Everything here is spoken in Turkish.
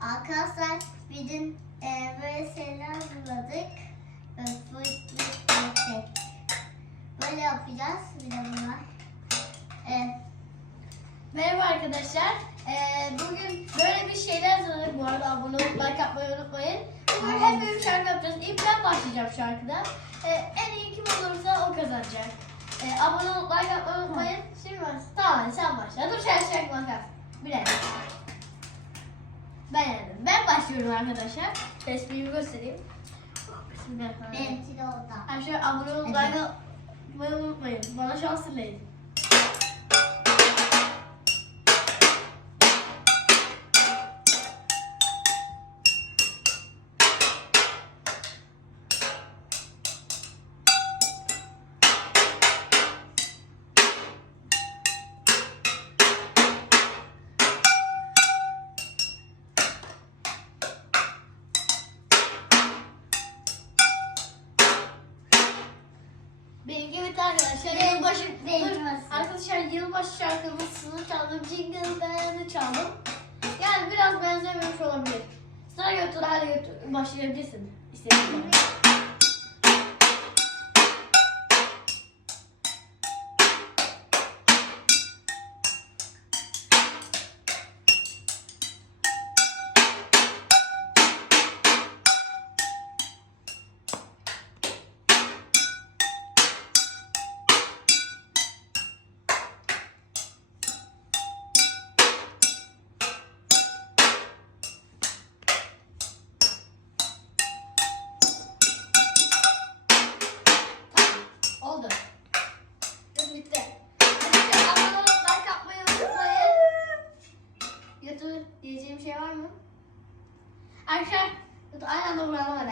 Arkadaşlar bir gün e, böyle şeyler buladık. Böyle fırt fırt fırt. Böyle yapacağız. Bir de bunlar. E, Merhaba arkadaşlar. Ee, bugün böyle bir şeyler hazırladık. Bu arada abone olup like atmayı unutmayın. Bugün hep bir şarkı yapacağız. İlk ben başlayacağım şarkıda. Ee, en iyi kim olursa o kazanacak. Ee, abone olup like atmayı unutmayın. Şimdi ben, tamam sen başla. Dur şarkı şarkı makas. Birer. Ben yendim. Ben başlıyorum arkadaşlar. Resmimi göstereyim. Bismillahirrahmanirrahim. benimki de orada. Arkadaşlar abone atmayı unutmayın. Bana şans dileyin. Arkadaşlar. Yılbaşı, nasıl? arkadaşlar yılbaşı şarkımızı çaldım. Jingle Bell'ı çaldım. Yani biraz benzememiş olabilir. Sıra götür, hadi götür. Başlayabilirsin. İstediğin Götür diyeceğim şey var mı? Arkadaşlar aynı anda vuralım.